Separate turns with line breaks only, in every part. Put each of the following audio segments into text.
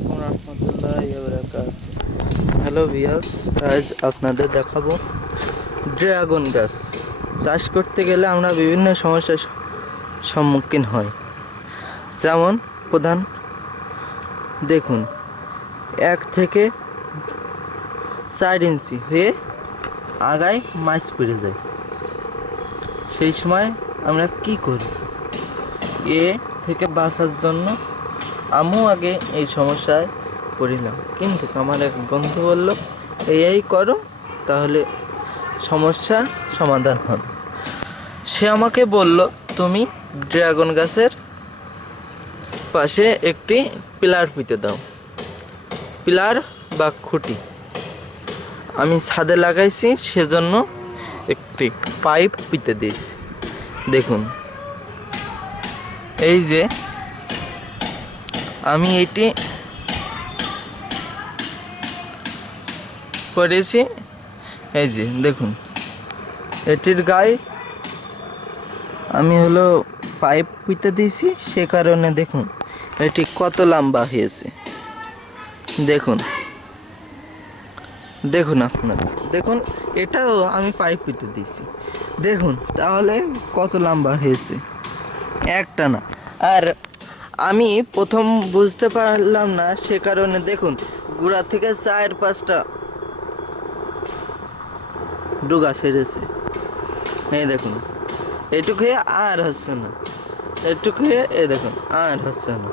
আলাইকুম রহমতুল্লাহ হ্যালো বিয়াস আজ আপনাদের দেখাবো ড্রাগন গাছ। চাষ করতে গেলে আমরা বিভিন্ন সমস্যার সম্মুখীন হই। যেমন, প্রধান, দেখুন, এক থেকে চার ইঞ্চি হয়ে আগায় মাছ পড়ে যায়। সেই সময় আমরা কি করি? এ থেকে বাঁচার জন্য আমিও আগে এই সমস্যায় পড়িলাম। কিন্তু আমার এক বন্ধু বলল এই করো, তাহলে সমস্যা সমাধান হবে। সে আমাকে বলল, তুমি ড্রাগন গাছের পাশে একটি পিলার পিতে দাও। পিলার বা খুঁটি। আমি ছাদে লাগাইছি, সেজন্য একটি পাইপ পিতে দিয়েছি। দেখুন, এই যে আমি এটি করেছি এই যে, দেখুন। এটির গায়ে আমি হলো পাইপ পুঁতে দিয়েছি, সে কারণে দেখুন, এটি কত লম্বা হয়েছে। দেখুন। দেখুন আপনার। দেখুন, এটাও আমি পাইপ পুঁতে দিয়েছি। দেখুন, তাহলে কত লম্বা হয়েছে? একটা না। আর আমি প্রথম বুঝতে পারলাম না সে কারণে। দেখুন, গুড়া থেকে চার পাঁচটা ডুগা ছেড়েছে। এই দেখুন এইটুকু হয়ে আর হচ্ছে না। এইটুকু হয়ে এই দেখুন, আর হচ্ছে না।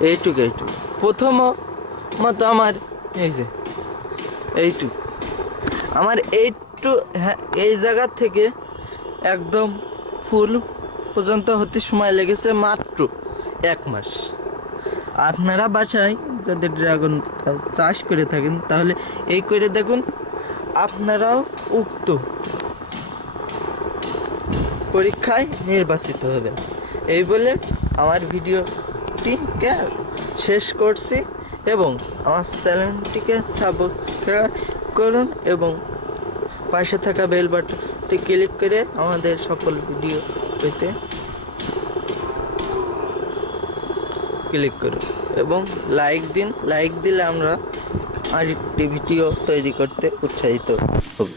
এইটুকু এইটুকু। প্রথম মতো আমার, এই যে, এইটুকু। আমার এইটু হ্যাঁ এই জায়গার থেকে একদম ফুল পর্যন্ত হতে সময় লেগেছে মাত্র এক মাস। আপনারা বাসায় যদি ড্রাগন চাষ করে থাকেন, তাহলে এই করে দেখুন, আপনারাও উক্ত পরীক্ষায় নির্বাচিত হবেন। এই বলে আমার ভিডিওটিকে শেষ করছি এবং আমার চ্যানেলটিকে সাবস্ক্রাইব করুন এবং পাশে থাকা বেল বাটনটি ক্লিক করে আমাদের সকল ভিডিও পেতে ক্লিক করুন এবং লাইক দিন। লাইক দিলে আমরা আরেকটি ভিডিও তৈরি করতে উৎসাহিত হব।